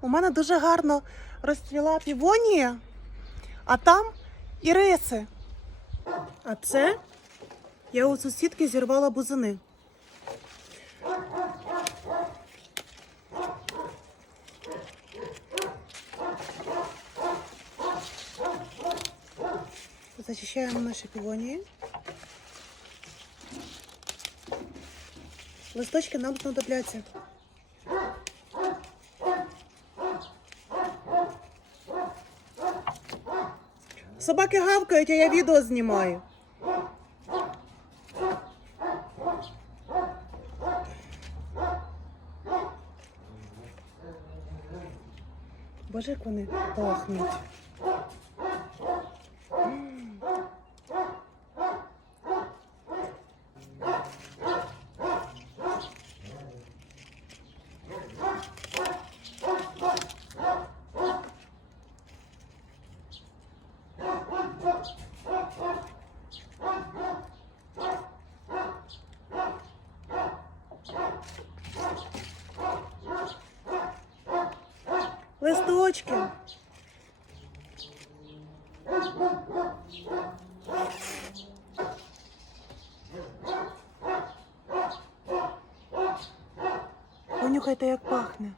У мене дуже гарно розцвіла півонія, а там іриси. А це я у сусідки зірвала бузини. Зачищаємо наші півонії. Листочки нам знадобляться. Собаки гавкають, а я відео знімаю. Боже, як вони пахнуть. Листочки. Понюхайте, як пахне.